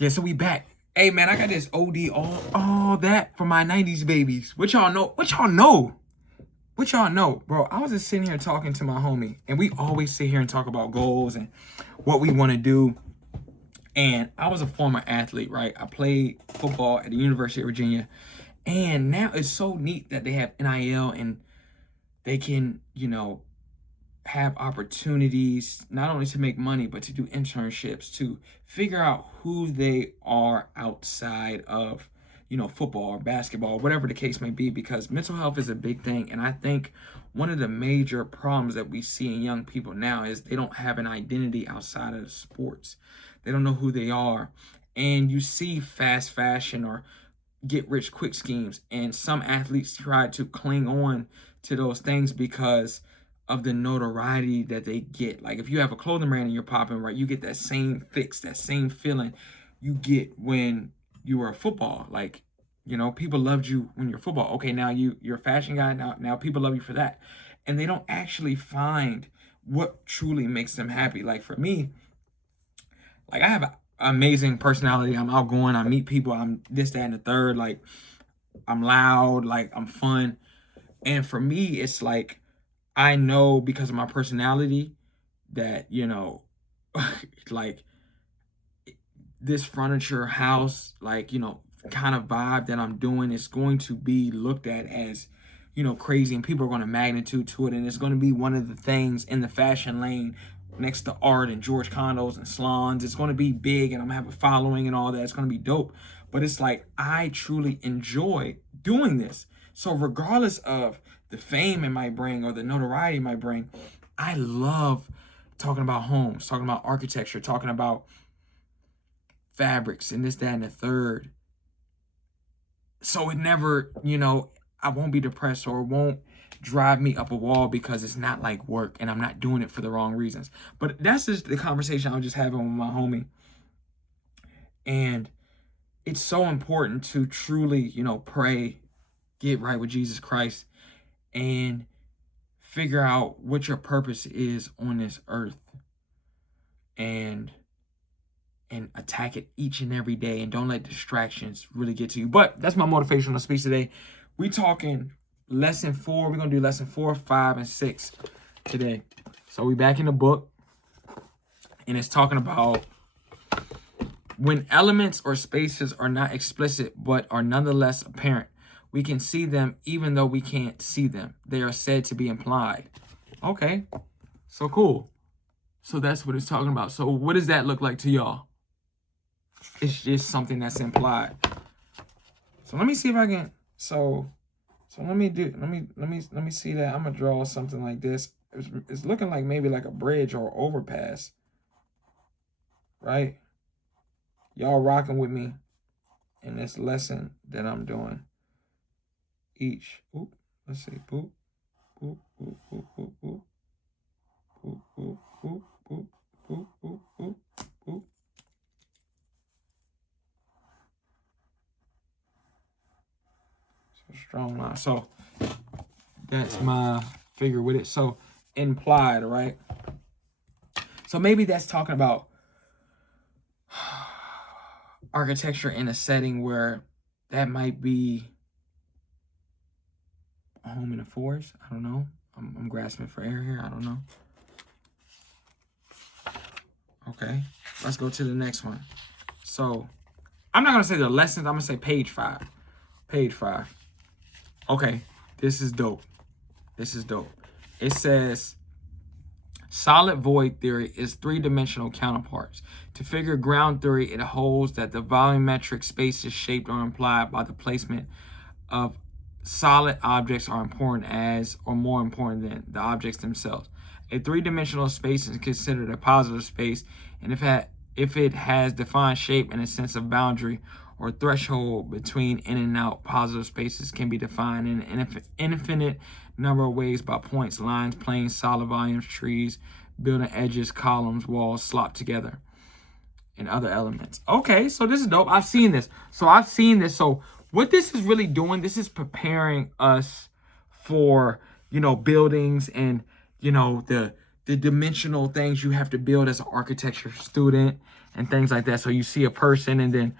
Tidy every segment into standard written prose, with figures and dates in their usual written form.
Yeah, so we back. Hey man, I got this OD all that for my 90s babies. What y'all know? What y'all know? What y'all know? Bro, I was just sitting here talking to my homie, and we always sit here and talk about goals and what we want to do. And I was a former athlete, right? I played football at the University of Virginia. And now it's so neat that they have NIL and they can, have opportunities not only to make money but to do internships, to figure out who they are outside of football or basketball, whatever the case may be, because mental health is a big thing. And I think one of the major problems that we see in young people now is they don't have an identity outside of the sports. They don't know who they are. And you see fast fashion or get rich quick schemes, and some athletes try to cling on to those things because of the notoriety that they get. Like if you have a clothing brand and you're popping, right, you get that same fix, that same feeling you get when you were a football. Like, people loved you when you're football. Okay, now you're a fashion guy. Now people love you for that. And they don't actually find what truly makes them happy. Like for me, like I have an amazing personality. I'm outgoing. I meet people. I'm this, that, and the third. Like I'm loud. Like I'm fun. And for me, it's like I know because of my personality that, like this furniture house, like, kind of vibe that I'm doing is going to be looked at as, crazy, and people are going to magnitude to it. And it's going to be one of the things in the fashion lane next to art and George condos and salons. It's going to be big and I'm going to have a following and all that. It's going to be dope. But it's like, I truly enjoy doing this. So regardless of the fame it might bring or the notoriety it might bring, I love talking about homes, talking about architecture, talking about fabrics and this, that, and the third. So it never, I won't be depressed or it won't drive me up a wall because it's not like work and I'm not doing it for the wrong reasons. But that's just the conversation I was just having with my homie. And it's so important to truly, pray, get right with Jesus Christ, and figure out what your purpose is on this earth. And attack it each and every day, and don't let distractions really get to you. But that's my motivational speech today. We talking lesson 4. We're gonna do lesson 4, 5, and 6 today. So we back in the book, and it's talking about when elements or spaces are not explicit but are nonetheless apparent. We can see them even though we can't see them. They are said to be implied. Okay, so cool. So that's what it's talking about. So what does that look like to y'all? It's just something that's implied. So let me see if I can. So let me see that. I'm gonna draw something like this. It's looking like maybe like a bridge or overpass, right? Y'all rocking with me in this lesson that I'm doing. Let's see. Boop, boop, boop, boop, boop, boop, boop, boop, boop, boop, boop, boop, boop, boop. Strong line. So that's my figure with it. So implied, right? So maybe that's talking about architecture in a setting where that might be a home in a forest. I don't know. I'm grasping for air here. I don't know. Okay, let's go to the next one. So I'm not gonna say the lessons. I'm gonna say page 5. Page 5. Okay, this is dope. This is dope. It says, solid void theory is 3-dimensional counterparts. To figure ground theory, it holds that the volumetric spaces shaped or implied by the placement of solid objects are important as, or more important than, the objects themselves. A 3-dimensional space is considered a positive space, and if it has defined shape and a sense of boundary or threshold between in and out, positive spaces can be defined in an infinite number of ways by points, lines, planes, solid volumes, trees, building edges, columns, walls, slopped together, and other elements. Okay, so this is dope. I've seen this. So what this is really doing, this is preparing us for, buildings and, the the dimensional things you have to build as an architecture student and things like that. So you see a person, and then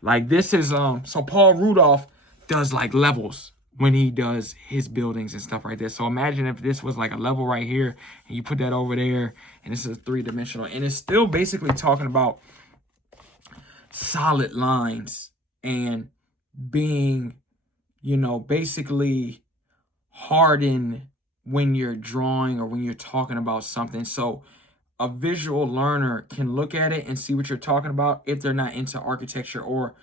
like this is so Paul Rudolph does like levels when he does his buildings and stuff like this. So imagine if this was like a level right here and you put that over there, and this is 3-dimensional, and it's still basically talking about solid lines and being, you know, basically hardened when you're drawing or when you're talking about something. So a visual learner can look at it and see what you're talking about if they're not into architecture, or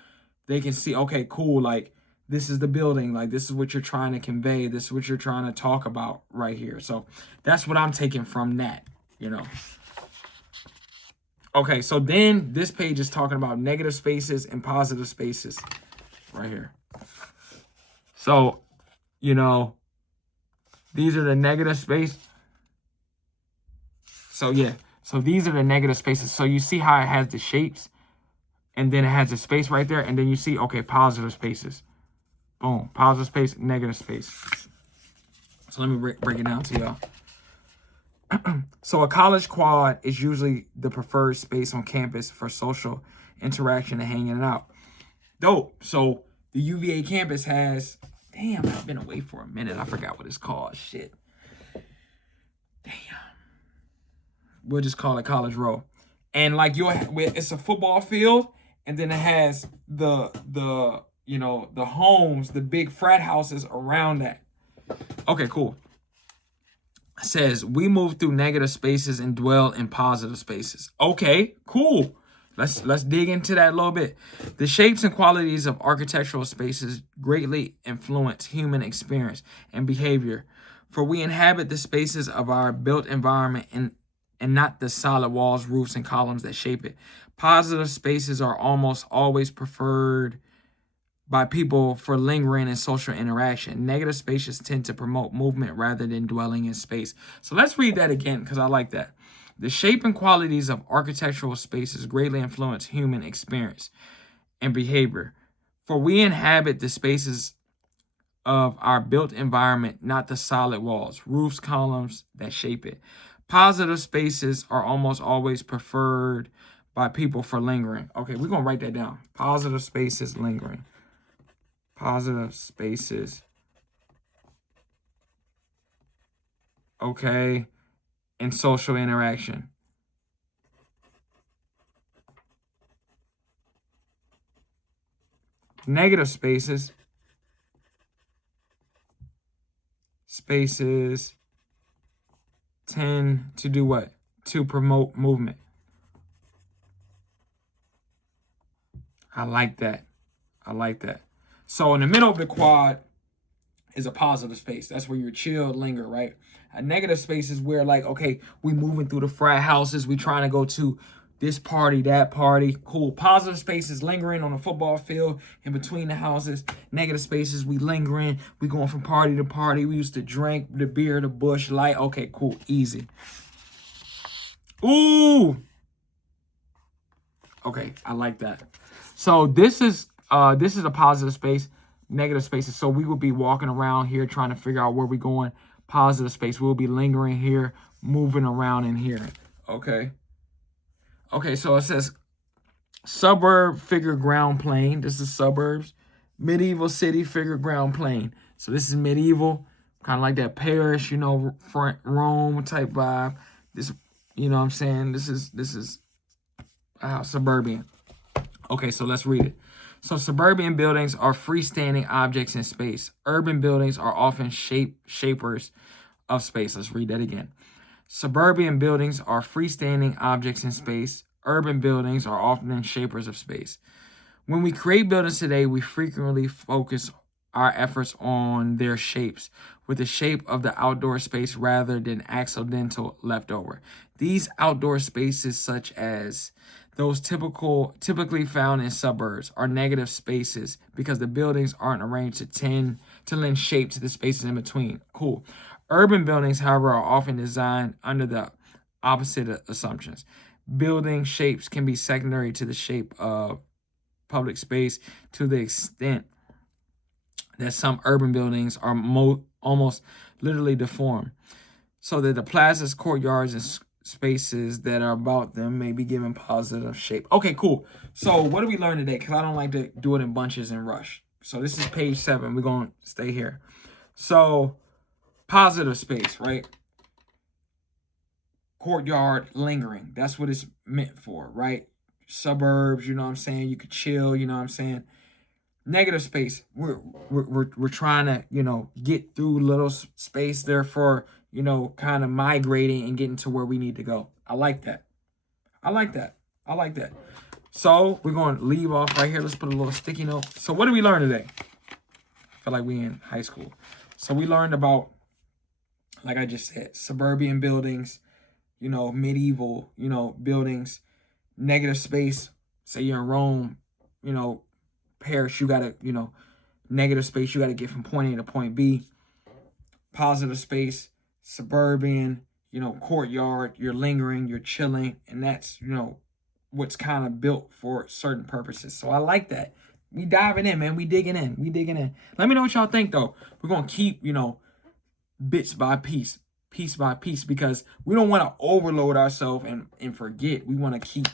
they can see, okay, cool, like this is the building, like this is what you're trying to convey, this is what you're trying to talk about right here. So that's what I'm taking from that, you know. Okay, so then this page is talking about negative spaces and positive spaces right here. So, you know, these are the negative space. So yeah, so these are the negative spaces. So you see how it has the shapes, and then it has a space right there, and then you see, okay, positive spaces. Boom, positive space, negative space. So let me break it down to y'all. So a college quad is usually the preferred space on campus for social interaction and hanging out. Dope. So the UVA campus has, damn, I've been away for a minute. I forgot what it's called. Shit. Damn. We'll just call it College Row. And like it's a football field, and then it has the you know, the homes, the big frat houses around that. Okay, cool. It says we move through negative spaces and dwell in positive spaces. Okay, cool. Let's dig into that a little bit. The shapes and qualities of architectural spaces greatly influence human experience and behavior, for we inhabit the spaces of our built environment and not the solid walls, roofs, and columns that shape it. Positive spaces are almost always preferred by people for lingering and social interaction. Negative spaces tend to promote movement rather than dwelling in space. So let's read that again, because I like that. The shape and qualities of architectural spaces greatly influence human experience and behavior, for we inhabit the spaces of our built environment, not the solid walls, roofs, columns that shape it. Positive spaces are almost always preferred by people for lingering. Okay, we're going to write that down. Positive spaces, lingering. Positive spaces. Okay. And social interaction. Negative spaces. Spaces tend to do what? To promote movement. I like that. I like that. So in the middle of the quad is a positive space. That's where you're chill, linger, right? A negative space is where, like, okay, we moving through the frat houses. We trying to go to this party, that party. Cool. Positive spaces, lingering on a football field in between the houses. Negative spaces, we lingering. We going from party to party. We used to drink the beer, the Busch Light. Okay, cool. Easy. Ooh. Okay, I like that. So this is a positive space, negative spaces. So we will be walking around here trying to figure out where we're going. Positive space. We'll be lingering here, moving around in here. Okay. Okay, so it says suburb figure ground plane. This is suburbs. Medieval city figure ground plane. So this is medieval, kind of like that Paris, you know, front Rome type vibe. This, you know what I'm saying? This is suburban. Okay, so let's read it. So suburban buildings are freestanding objects in space. Urban buildings are often shapers of space. Let's read that again. Suburban buildings are freestanding objects in space. Urban buildings are often shapers of space. When we create buildings today, we frequently focus our efforts on their shapes, with the shape of the outdoor space rather than accidental leftover. These outdoor spaces, such as those typically found in suburbs, are negative spaces because the buildings aren't arranged to lend shape to the spaces in between. Cool. Urban buildings, however, are often designed under the opposite assumptions. Building shapes can be secondary to the shape of public space to the extent that some urban buildings are almost literally deformed. so that the plazas, courtyards, and spaces that are about them may be given positive shape. Okay, cool. So what did we learn today? Because I don't like to do it in bunches and rush. So this is page 7. We're going to stay here. So positive space, right? Courtyard, lingering. That's what it's meant for, right? Suburbs, you know what I'm saying? You could chill, you know what I'm saying? Negative space. We're trying to, you know, get through little space there for, you know, kind of migrating and getting to where we need to go. I like that. I like that. I like that. So we're going to leave off right here. Let's put a little sticky note. So what did we learn today? I feel like we in high school. So we learned about, like I just said, suburban buildings, you know, medieval, you know, buildings, negative space. Say you're in Rome, you know, Paris, you gotta, you know, negative space, you gotta get from point A to point B. Positive space, suburban, you know, courtyard, you're lingering, you're chilling, and that's, you know, what's kind of built for certain purposes. So I like that. We diving in, man. We digging in. We digging in. Let me know what y'all think, though. We're gonna keep, you know, bits by piece by piece, because we don't want to overload ourselves and forget. We want to keep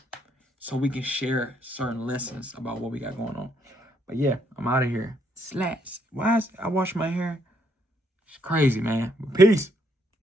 so we can share certain lessons about what we got going on. But yeah, I'm out of here. Slats. Why is I wash my hair? It's crazy, man. Peace.